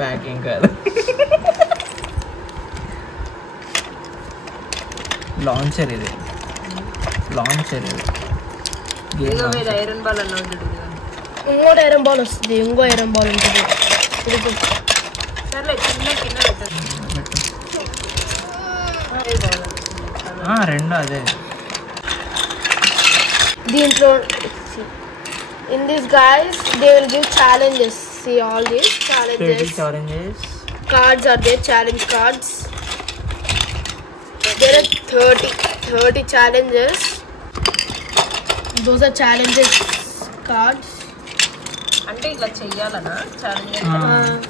Packing కాదు, launcher ఇది. Launcher ఇది. ఐరన్ బాల్ అన్న ఉంటుంది. ఇంకోటి ఐరన్ బాల్ వస్తుంది, ఇంకో ఐరన్ బాల్ ఉంటుంది. సర్లే చిన్న చిన్న రెండు అదే. దీంట్లో in this guys they will give challenges. See all these challenges. Cards are there, challenge cards. There are 30 challenges. Those are challenges cards. అంటే ఇలా చెయ్యాలనా ఛాలెంజ్?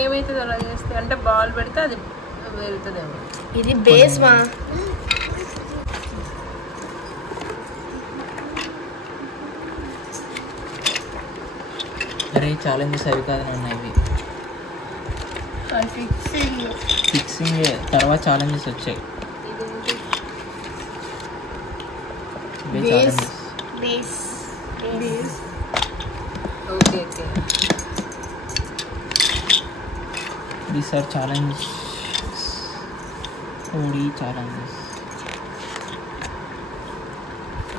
ఏమైతుంది అలా చేస్తే? అంటే బాల్ పెడితే అది వెళ్తుందేమో. ఇది బేస్ మా అరే ఛాలెంజెస్ అవి కాదు నాన్న, ఇవి ఫిక్సింగ్. తర్వాత ఛాలెంజెస్ వచ్చాయి. Base. Okay okay. These are challenges. OD challenges.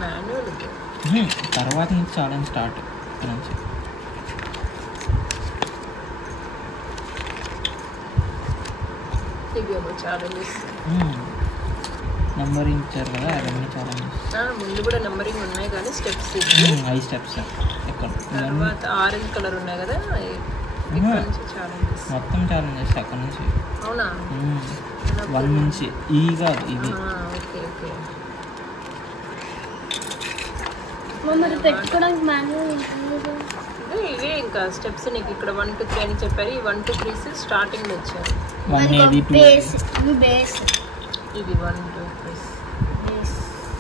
Manual. తర్వాత నుంచి ఛాలెంజ్ స్టార్ట్ నుంచి. ఇవేమో ఛాలెంజెస్. నెంబరింగ్ ఇచ్చారు కదా, అవన్నీ ఛాలెంజెస్. ముందు కూడా నెంబరింగ్ ఉన్నాయి కానీ స్టెప్స్ 5 స్టెప్స్. తర్వాత ఆరెంజ్ కలర్ ఉన్నాయి కదా, ఇక్కడ నుంచి ఛాలెంజెస్. మొత్తం ఛాలెంజెస్ అక్కడ నుంచి. అవునా? 1 నుంచి ఈగా ఇవి. Okay okay. మరి పెట్టుకోవడానికి మాన్యువల్ ఉంటుంది. ఇవే ఇంకా స్టెప్స్ నీకు ఇక్కడ 1 to 3 అని చెప్పారు. ఈ 1 to 3 స్టార్టింగ్ లో వచ్చారు. 1 ఏది 2 బేస్. ఇది 1 2 3.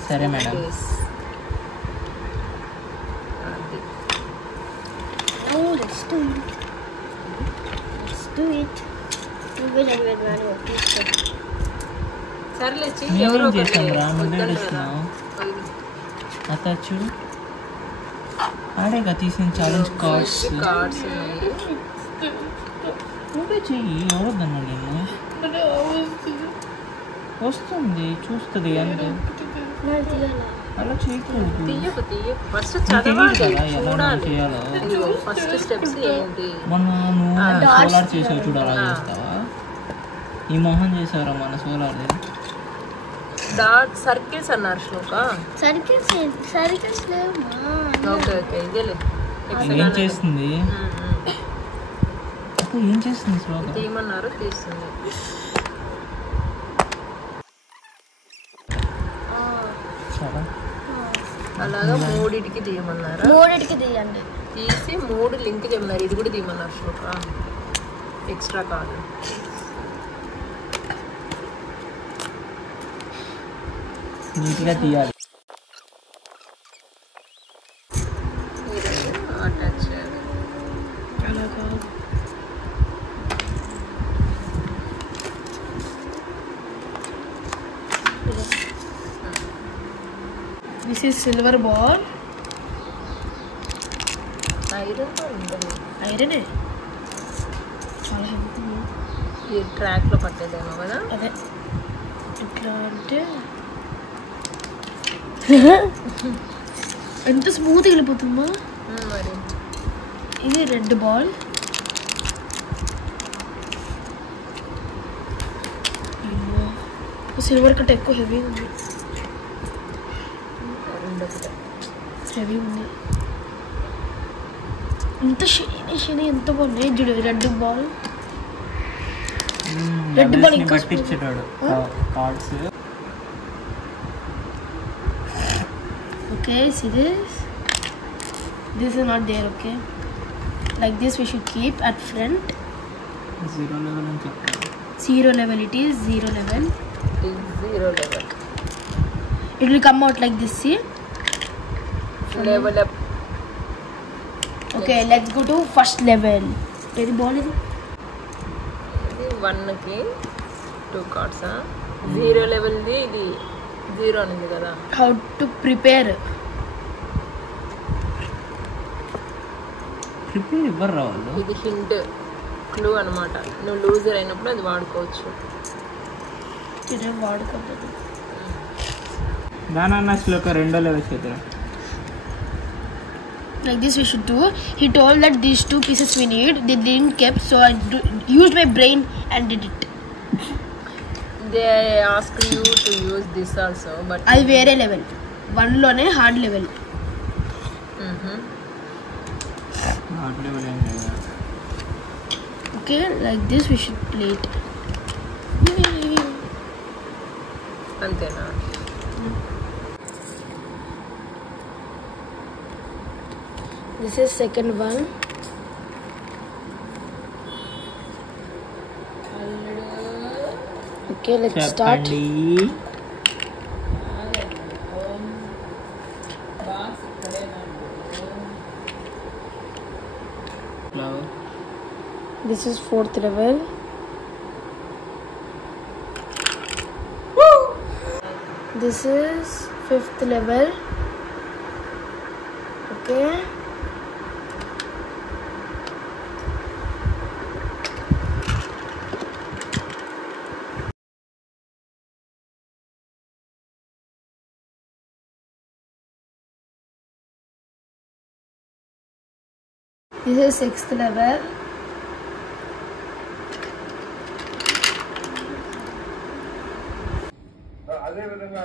సరే మేడం. Do it. సర్లే ఎవరో అత చూడు ఆడేగా తీసిన ఛాలెంజ్ కార్డ్స్. నువ్వే చెయ్యి, ఎవరొద్దన్నా నేను. వస్తుంది, చూస్తుంది అంతే. అలా చేయకూడదు. ఫస్ట్ ఎలా చేయాలో. ఫస్ట్ స్టెప్స్ ఏంటి? మొన్న నువ్వు సోలార్ చేసావు చూడు, అలా చేస్తావా? ఈ మొహం చేసావురా మన సోలార్. డాట్ సర్కిల్స్ అన్నారు శ్లోక. Circles okay okay. ఇదేలే ఏం చేస్తుంది? ఏం చేస్తుంది శ్లోక? తీయమన్నారు, తీస్తుంది. అలాగా 3టికి తీయమన్నారు. 3టికి తీయండి. తీసి 3 లింక్ చెప్పినారు. ఇది కూడా తీయమన్నారు శ్లోక. ఎక్స్ట్రా కాదు. నీట్గా తీయాలి. అటాచ్ చేయాలి. అలా కాదు. This is silver ball. Iron ఉండదు. ఐరనే చాలా హెల్తీ. ఈ ట్రాక్లో పట్టేదేమో కదా. అదే ఇట్లా అంటే ఎంత స్మూత్గా వెళ్ళిపోతుందా మరి. ఇది రెడ్ బాల్. సిల్వర్ కట్ ఎక్కువ హెవీ ఉంది. హెవీ ఉంది. ఎంత షైనీ ఎంత బాగున్నాయి చూడు. Red ball. రెడ్ బాల్ ఇంకా పట్టించాడు cards. Okay, see this. This is not there. Okay, like this we should keep at front. 0 level అని చెప్పారు. 0 level. It is 0 level. It is 0 level. It will come out like this. See. Level up. Okay, let's go to first level. Where the ball is? ఇది 1కి 2 cards. 0 level the ఇది 0 ఉంది కదా. How to prepare? Prepare ఇవ్వరు రా వాళ్ళు. ఇది hint clue అనమాట. నువ్వు లూజర్ అయినప్పుడు అది వాడుకోవచ్చు. వాడుకోలేదు. దానన్నా అసలు ఒక 2 లెవెల్స్ అవుతారా? Like this we should do. He told that these 2 pieces we need. They didn't keep, so I used my brain and did it. They asked you to use this also, but అది వేరే level, 1 లోనే hard level. Hard level ఏం లేదా? Okay, like this we should play it. అంతేనా? This is second one. Okay, let's start. This is 4th level. This is 5th level. Okay. This is 6th level. అదే విధంగా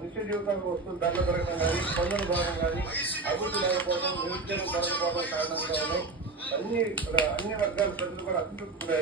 నిత్య జీవితంలో వస్తువులు ధరలు పెరగడం కానీ, పన్నులు భాగం కానీ, అభివృద్ధి లేకపోవడం, నిరుద్యోగం పెరగకపోవడం కారణంగా అన్ని వర్గాల ప్రజలు కూడా అసంతృప్తి